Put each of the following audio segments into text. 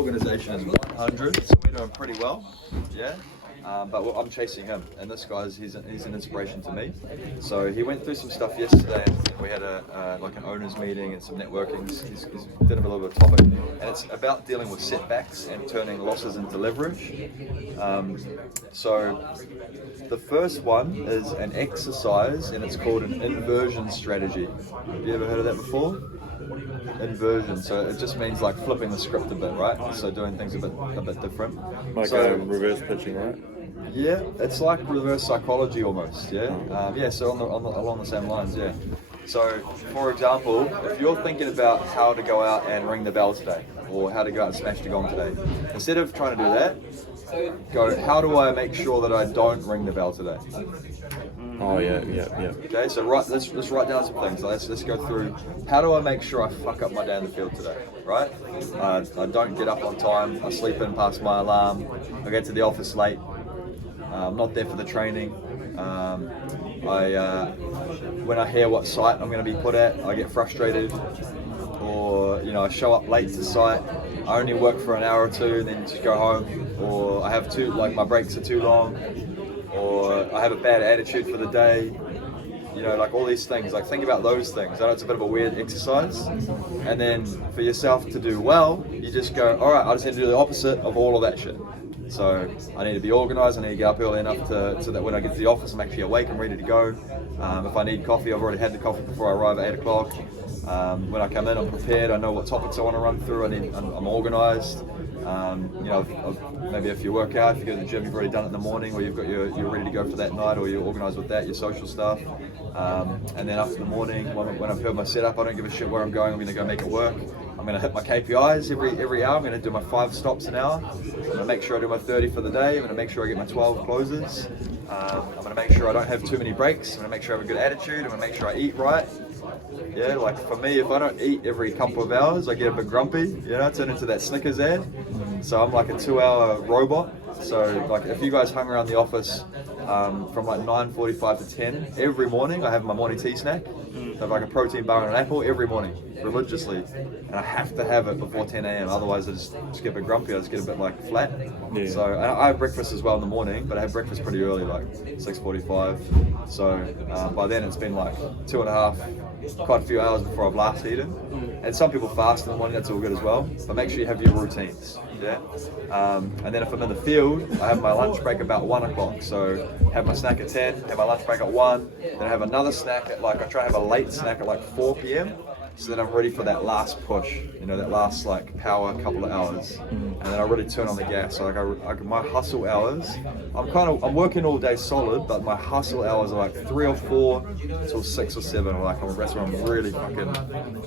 organisation is 100, so we're doing pretty well. Yeah. But I'm chasing him, and this guy's he's an inspiration to me. So he went through some stuff yesterday, and we had like an owners meeting and some networking. He's did a little bit of topic, and it's about dealing with setbacks and turning losses into leverage. So the first one is an exercise, and it's called an inversion strategy. Have you ever heard of that before? Inversion, so it just means like flipping the script a bit, right? So doing things a bit different. Like so, reverse pitching, right? Yeah, it's like reverse psychology almost. Yeah, so along the same lines. Yeah. So, for example, if you're thinking about how to go out and ring the bell today, or how to go out and smash the gong today, instead of trying to do that, go, how do I make sure that I don't ring the bell today? Oh yeah. Okay, so let's write down some things. Let's go through. How do I make sure I fuck up my day in the field today? Right? I don't get up on time. I sleep in past my alarm. I get to the office late. I'm not there for the training. When I hear what site I'm going to be put at, I get frustrated. Or I show up late to site. I only work for an hour or two, and then just go home. Or I have my breaks are too long. Or I have a bad attitude for the day, like all these things. Like think about those things. I know it's a bit of a weird exercise, and then for yourself to do well, you just go, all right, I just need to do the opposite of all of that shit. So I need to be organised. I need to get up early enough so that when I get to the office, I'm actually awake and ready to go. If I need coffee, I've already had the coffee before I arrive at 8 o'clock. When I come in, I'm prepared. I know what topics I want to run through. I'm organised. Maybe if you work out, if you go to the gym, you've already done it in the morning, or you're ready to go for that night, or you're organised with that, your social stuff. And then after the morning, when I've heard my setup, I don't give a shit where I'm going. I'm going to go make it work. I'm going to hit my KPIs every hour. I'm going to do my 5 stops an hour. I'm going to make sure I do my 30 for the day. I'm going to make sure I get my 12 closes. I'm going to make sure I don't have too many breaks. I'm going to make sure I have a good attitude. I'm going to make sure I eat right. Yeah, like for me, if I don't eat every couple of hours, I get a bit grumpy. I turn into that Snickers ad. So I'm like a 2-hour robot. So like if you guys hung around the office from like 9:45 to 10 every morning, I have my morning tea snack. I have like a protein bar and an apple every morning, religiously, and I have to have it before 10 a.m. Otherwise, I just get a bit grumpy. I just get a bit like flat. Yeah. So I have breakfast as well in the morning, but I have breakfast pretty early, like 6:45. So by then it's been like 2.5, quite a few hours before I've last eaten. And some people fast in the morning. That's all good as well. But make sure you have your routines. Yeah. And then if I'm in the field, I have my lunch break about 1 o'clock. So have my snack at 10, have my lunch break at 1, then I have another snack at I try to have a late snack at like 4 p.m. So that I'm ready for that last push, that last like power couple of hours. And then I really turn on the gas. So like my hustle hours, I'm working all day solid, but my hustle hours are like 3 or 4 till 6 or 7. Or like that's when I'm really fucking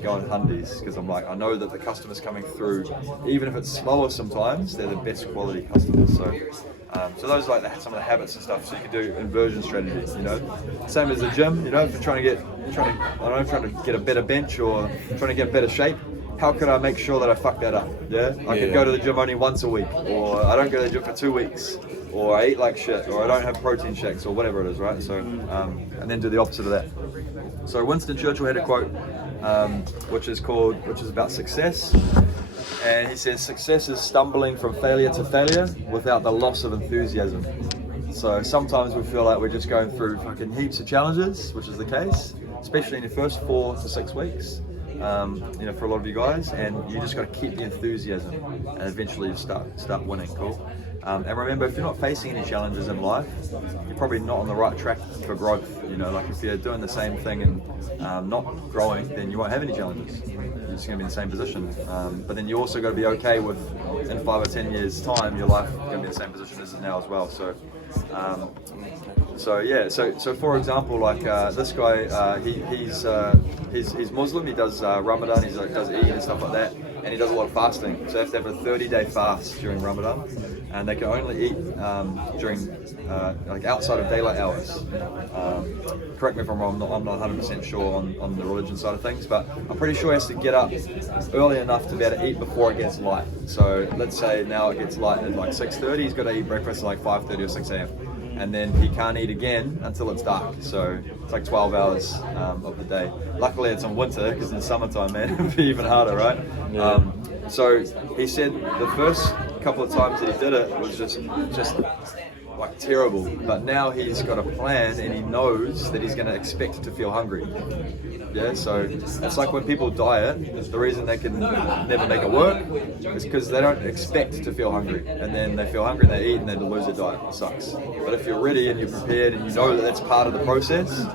going hundies, because I'm like, I know that the customers coming through, even if it's slower sometimes, they're the best quality customers. So those are like some of the habits and stuff. So you can do inversion strategies, Same as the gym, if you're trying to get a better bench or trying to get better shape. How can I make sure that I fuck that up? Yeah, I could go to the gym only once a week, or I don't go to the gym for 2 weeks, or I eat like shit, or I don't have protein shakes, or whatever it is, right? So, and then do the opposite of that. So Winston Churchill had a quote, which is about success. And he says, success is stumbling from failure to failure without the loss of enthusiasm. So sometimes we feel like we're just going through fucking heaps of challenges, which is the case, especially in your first 4 to 6 weeks, for a lot of you guys, and you just got to keep the enthusiasm, and eventually you start winning, cool? And remember, if you're not facing any challenges in life, you're probably not on the right track for growth. Like if you're doing the same thing and not growing, then you won't have any challenges. You're just going to be in the same position. But then you also got to be okay with, in 5 or 10 years' time, your life going to be in the same position as it is now as well. So for example, like this guy, he's Muslim. He does Ramadan. He does Eid and stuff like that, and he does a lot of fasting. So they have to have a 30-day fast during Ramadan, and they can only eat during like outside of daylight hours. Correct me if I'm wrong. I'm not 100% sure on the religion side of things, but I'm pretty sure he has to get up early enough to be able to eat before it gets light. So let's say now it gets light at like 6:30. He's got to eat breakfast at like 5:30 or 6 a.m. And then he can't eat again until it's dark. So it's like 12 hours of the day. Luckily it's in winter, because in the summertime, man, it'd be even harder, right? Yeah. So he said the first couple of times that he did it was just like terrible, but now he's got a plan and he knows that he's going to expect to feel hungry. Yeah, so it's like when people diet, the reason they can never make it work is because they don't expect to feel hungry, and then they feel hungry and they eat and they lose their diet. It sucks. But if you're ready and you're prepared and you know that that's part of the process,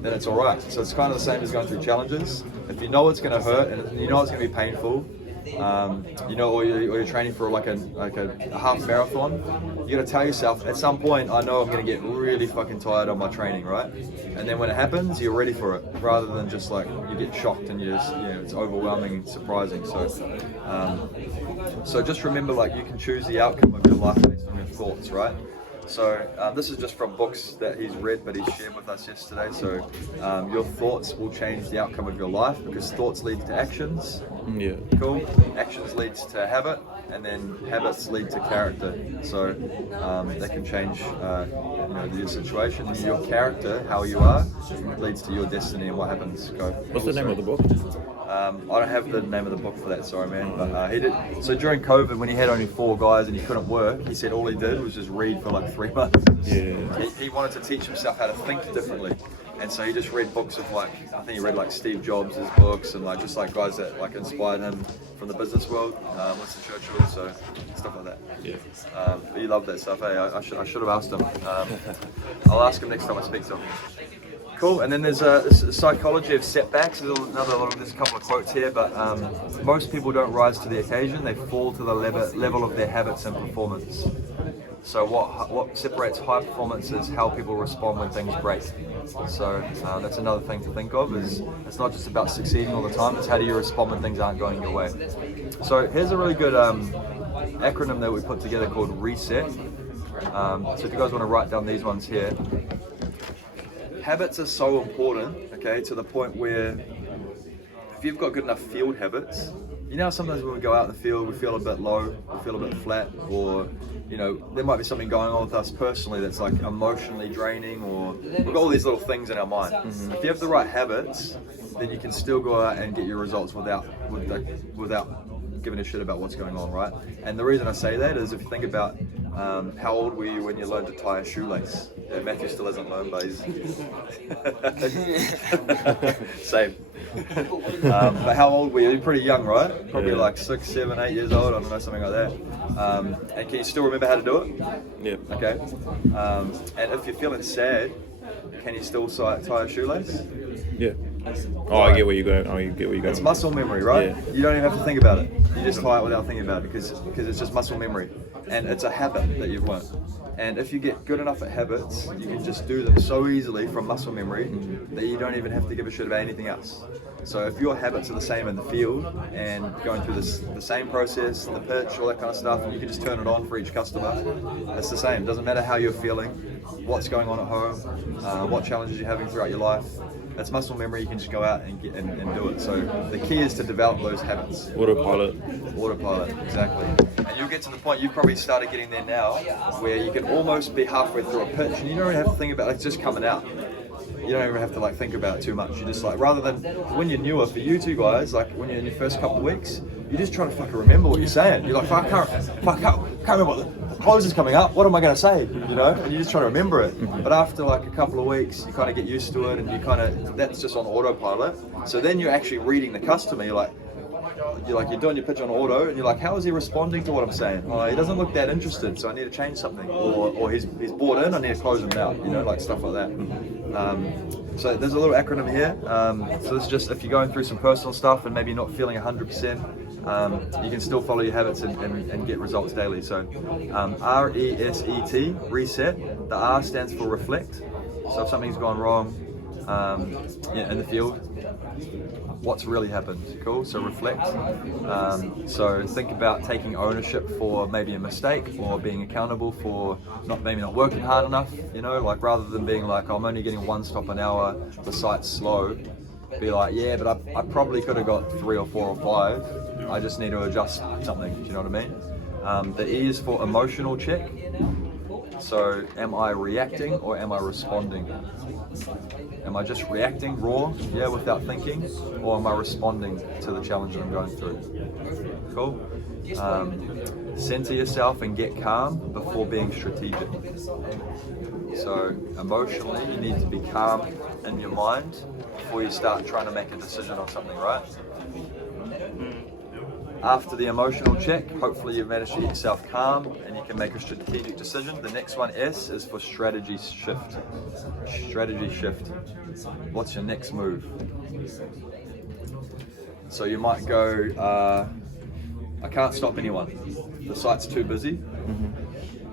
then it's all right. So it's kind of the same as going through challenges. If you know it's going to hurt and you know it's going to be painful, or you're training for like a half marathon, you got to tell yourself at some point, I know I'm going to get really fucking tired on my training, right? And then when it happens, you're ready for it, rather than just like you get shocked and it's overwhelming and surprising. So just remember, like, you can choose the outcome of your life based on your thoughts, right? So this is just from books that he's read, but he shared with us yesterday. So your thoughts will change the outcome of your life, because thoughts lead to actions. Yeah. Cool. Actions leads to habit, and then habits lead to character. So they can change your situation, your character, how you are, leads to your destiny and what happens. Go. What's the name of the book? I don't have the name of the book for that, sorry man, but he did. So during COVID, when he had only 4 guys and he couldn't work, he said all he did was just read for like 3 months. Yeah. He wanted to teach himself how to think differently, and so he just read books of like, I think he read like Steve Jobs' books and like just like guys that like inspired him from the business world, Winston Churchill, so stuff like that. Yeah. But he loved that stuff. Hey, I should have asked him. I'll ask him next time I speak to him. Cool, and then there's a psychology of setbacks. There's a couple of quotes here, but most people don't rise to the occasion, they fall to the level of their habits and performance. So what separates high performance is how people respond when things break. So that's another thing to think of, is it's not just about succeeding all the time, it's how do you respond when things aren't going your way. So here's a really good acronym that we put together called RESET. So if you guys want to write down these ones here. Habits are so important, okay, to the point where if you've got good enough field habits, sometimes when we go out in the field, we feel a bit low, we feel a bit flat, or, there might be something going on with us personally that's like emotionally draining, or we've got all these little things in our mind. Mm-hmm. If you have the right habits, then you can still go out and get your results without giving a shit about what's going on, right? And the reason I say that is if you think about how old were you when you learned to tie a shoelace? Yeah, Matthew still hasn't learned, but he's same. But how old were you? You're pretty young, right? Probably like 6, 7, 8 years old. I don't know, something like that. And can you still remember how to do it? Yeah. Okay. And if you're feeling sad, can you still tie a shoelace? Yeah. Oh, I get where you're going. Oh, you get where you're going. It's muscle memory, right? Yeah. You don't even have to think about it. You just tie it without thinking about it, because it's just muscle memory, and it's a habit that you've learned. And if you get good enough at habits, you can just do them so easily from muscle memory that you don't even have to give a shit about anything else. So if your habits are the same in the field and going through the same process, the pitch, all that kind of stuff, and you can just turn it on for each customer, it's the same. It doesn't matter how you're feeling, what's going on at home, what challenges you're having throughout your life. That's muscle memory. You can just go out and get and do it. So the key is to develop those habits. Autopilot, exactly. And you'll get to the point, you've probably started getting there now, where you can almost be halfway through a pitch and you don't even have to think about it, it's just coming out. You don't even have to think about it too much. You just rather than when you're newer, for you two guys, when you're in your first couple of weeks, you're just trying to fucking remember what you're saying. You're like, I can't remember what the close is coming up. What am I going to say? And you're just trying to remember it. But after a couple of weeks, you kind of get used to it, and that's just on autopilot. So then you're actually reading the customer. You're doing your pitch on auto, and you're like, how is he responding to what I'm saying? Oh, he doesn't look that interested, so I need to change something. Or he's bought in, I need to close him out. Stuff like that. So there's a little acronym here. So this is just if you're going through some personal stuff and maybe not feeling 100%, you can still follow your habits and get results daily. So RESET, reset. The R stands for reflect. So if something's gone wrong in the field, what's really happened? Cool. So reflect. So think about taking ownership for maybe a mistake, or being accountable for maybe not working hard enough. Rather than being like, I'm only getting 1 stop an hour, the site's slow. Be like, yeah, but I probably could have got 3 or 4 or 5. I just need to adjust something. Do you know what I mean? The E is for emotional check. So am I reacting or am I responding? Am I just reacting raw, without thinking, or am I responding to the challenge that I'm going through? Cool. Center yourself and get calm before being strategic. So emotionally, you need to be calm in your mind before you start trying to make a decision on something, right? After the emotional check, hopefully you've managed to get yourself calm and you can make a strategic decision. The next one, S, is for strategy shift. Strategy shift. What's your next move? So you might go, I can't stop anyone. The site's too busy.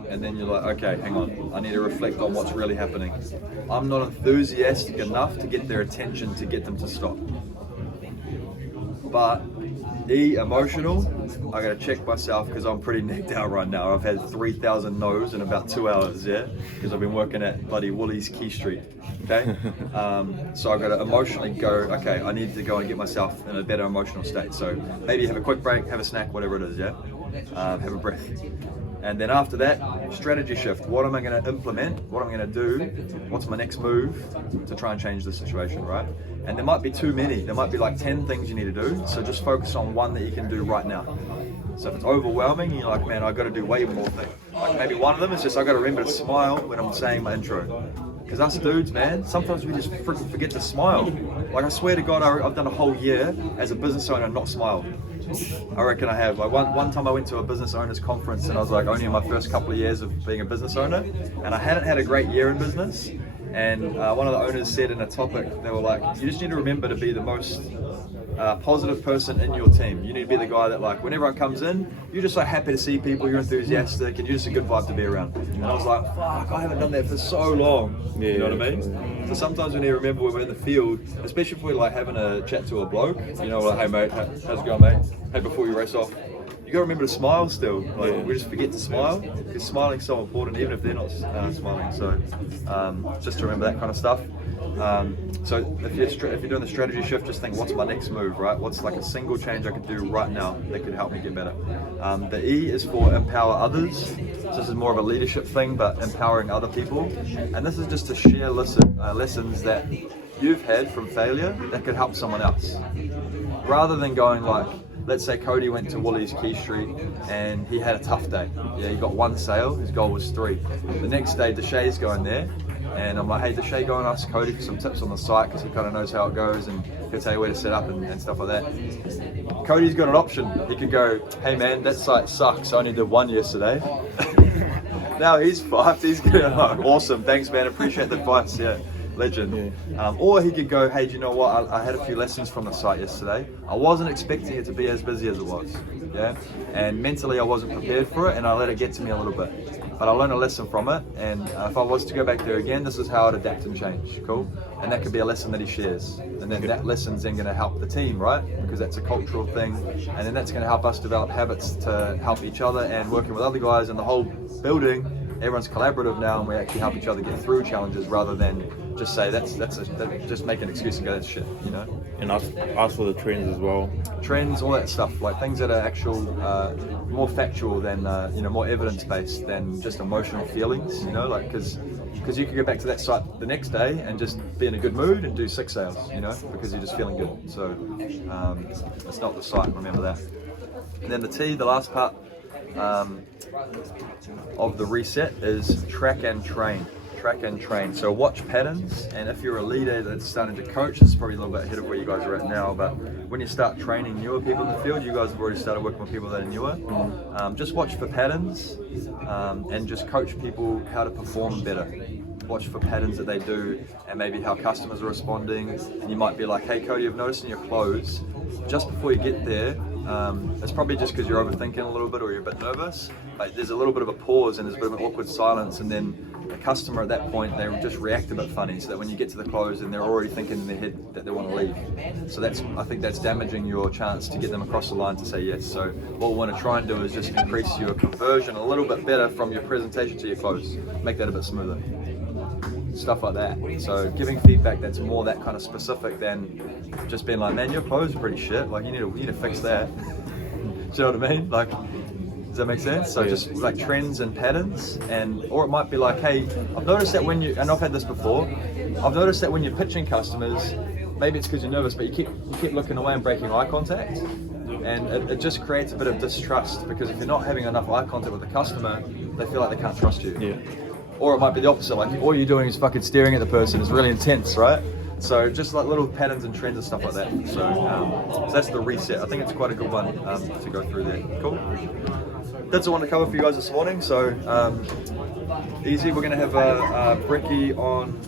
And then you're like, okay, hang on. I need to reflect on what's really happening. I'm not enthusiastic enough to get their attention to get them to stop. But E, emotional, I gotta check myself because I'm pretty necked out right now. I've had 3,000 no's in about 2 hours, because I've been working at bloody Woolies Key Street, okay? So I gotta emotionally go, okay, I need to go and get myself in a better emotional state. So maybe have a quick break, have a snack, whatever it is, have a breath. And then after that, strategy shift. What am I gonna implement? What am I gonna do? What's my next move to try and change the situation, right? And there might be too many. There might be like 10 things you need to do. So just focus on one that you can do right now. So if it's overwhelming, you're like, man, I gotta do way more things. Like maybe one of them is just, I gotta remember to smile when I'm saying my intro. Because us dudes, man, sometimes we just freaking forget to smile. Like I swear to God, I've done a whole year as a business owner and not smiled. I reckon I have. Like one time I went to a business owners conference and I was like only in my first couple of years of being a business owner, and I hadn't had a great year in business. And one of the owners said in a topic, they were like, you just need to remember to be the most positive person in your team. You need to be the guy that, like, when everyone comes in, you're just like happy to see people, you're enthusiastic, and you're just a good vibe to be around. And I was like, fuck, I haven't done that for so long. You know what I mean? So sometimes we need to remember when we're in the field, especially if we're like having a chat to a bloke, like, hey mate, how's it going, mate? Hey, before you race off, you gotta remember to smile still. Like, we just forget to smile, because smiling's so important, even if they're not smiling. So just to remember that kind of stuff. So if you're doing the strategy shift, just think, what's my next move, right? What's like a single change I could do right now that could help me get better? The E is for empower others. So this is more of a leadership thing, but empowering other people. And this is just to share lessons that you've had from failure that could help someone else. Rather than going like, let's say Cody went to Woolies Key Street and he had a tough day. Yeah, he got 1 sale, his goal was 3. The next day, Deshay's going there, and I'm like, hey, Deshay, go and ask Cody for some tips on the site, because he kind of knows how it goes and he'll tell you where to set up and stuff like that. Cody's got an option. He could go, hey man, that site sucks, I only did 1 yesterday. Now he's fucked, he's going, oh, awesome, thanks man, appreciate the advice, legend. Or he could go, hey, do you know what, I had a few lessons from the site yesterday. I wasn't expecting it to be as busy as it was, and mentally I wasn't prepared for it, and I let it get to me a little bit. But I learned a lesson from it, and if I was to go back there again, this is how I'd adapt and change. Cool? And that could be a lesson that he shares, and then that lesson's then going to help the team, right? Because that's a cultural thing, and then that's going to help us develop habits to help each other, and working with other guys in the whole building. Everyone's collaborative now, and we actually help each other get through challenges rather than just say just make an excuse and go, that's shit, And ask for the trends as well. Trends, all that stuff, like things that are actual, more factual than more evidence based than just emotional feelings, like because you could go back to that site the next day and just be in a good mood and do 6 sales, because you're just feeling good. So it's not the site, remember that. And then the T, the last part of the reset, is track and train. Track and train. So watch patterns, and if you're a leader that's starting to coach, this is probably a little bit ahead of where you guys are at now, but when you start training newer people in the field, you guys have already started working with people that are newer, just watch for patterns, and just coach people how to perform better. Watch for patterns that they do, and maybe how customers are responding. And you might be like, hey Cody, I've noticed in your close, just before you get there, it's probably just because you're overthinking a little bit or you're a bit nervous, but there's a little bit of a pause and there's a bit of an awkward silence, and then the customer at that point, they just react a bit funny, so that when you get to the close and they're already thinking in their head that they want to leave. So I think that's damaging your chance to get them across the line to say yes. So what we want to try and do is just increase your conversion a little bit better from your presentation to your close. Make that a bit smoother. Stuff like that. So giving feedback that's more that kind of specific than just being like, man, your clothes are pretty shit. Like you need to fix that. Do you know what I mean? Like, does that make sense? So just like trends and patterns, or it might be like, hey, I've noticed that when you, and I've had this before, I've noticed that when you're pitching customers, maybe it's because you're nervous, but you keep looking away and breaking eye contact, and it just creates a bit of distrust, because if you're not having enough eye contact with the customer, they feel like they can't trust you. Yeah. Or it might be the opposite, like all you're doing is fucking staring at the person. It's really intense, right? So just like little patterns and trends and stuff like that. So that's the reset. I think it's quite a good one to go through there. Cool. That's all I want to cover for you guys this morning. So easy. We're going to have a brekkie on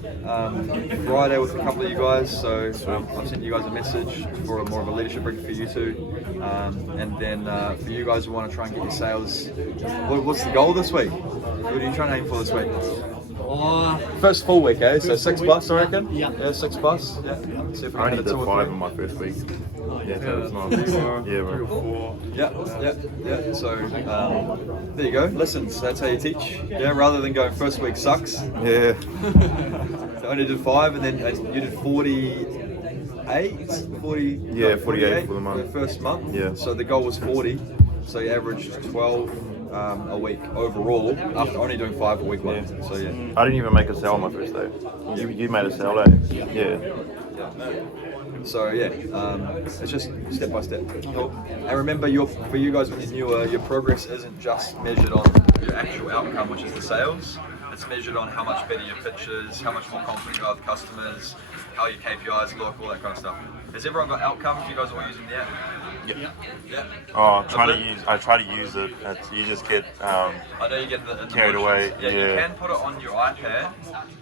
Friday with a couple of you guys. So I've sent you guys a message for more of a leadership brekkie for you two. And then for you guys who want to try and get your sales, what's the goal this week? What are you trying to aim for this week? First full week, eh? So 6+, I reckon? Yeah. Yeah, 6+. Yeah. See if I can only hit did 2 or 5 3. in my first week. Yeah, so it's not. Yeah, bro. Yeah. So there you go. Listen, so that's how you teach. Yeah, rather than going first week sucks. Yeah. So I only did 5, and then you did 48. 48 for the month. The first month. Yeah. So the goal was 40. So you averaged 12 a week overall after only doing 5 a week one. Yeah. So yeah. I didn't even make a sale on my first day. You made a sale, eh? Yeah. So yeah, it's just step by step. And remember, for you guys when you're newer, your progress isn't just measured on your actual outcome, which is the sales. It's measured on how much better your pitch is, how much more confident you are with customers, how your KPIs look, all that kind of stuff. Has everyone got outcomes? You guys are all using the app? Yeah. Oh, I try to use it. You just get I know you get the carried away. Yeah, you Yeah. can put it on your iPad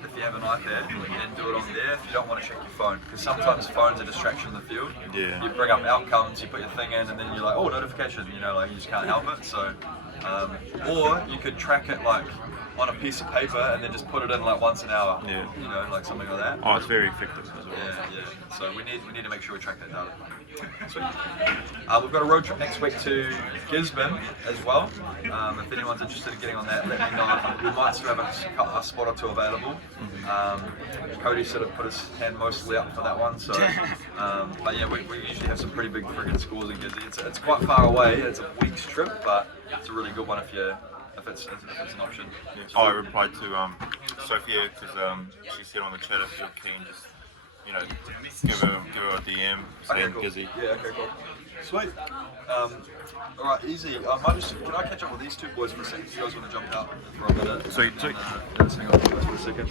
if you have an iPad, and do it on there if you don't want to check your phone. Because sometimes phones are distraction in the field. Yeah. You bring up outcomes, you put your thing in, and then you're like, oh, notification. Like you just can't help it. So, or you could track it like on a piece of paper and then just put it in like once an hour. Yeah. Like something like that. Oh, it's very effective as well. Yeah. So we need to make sure we track that data. Sweet. We've got a road trip next week to Gisborne as well. If anyone's interested in getting on that, let me know. We might still have a spot or 2 available. Cody sort of put his hand mostly up for that one. So, but yeah, we usually have some pretty big friggin' schools in Gisborne. It's quite far away. It's a week's trip, but it's a really good one if it's an option. Oh, I replied to Sophia because she said on the chat if you're keen, just give her a DM saying cool. Gizzy. Yeah, okay, cool. Sweet. Alright, easy. Can I catch up with these 2 boys for a second? You guys want to jump out for a minute? Sweet. Just hang on for a second.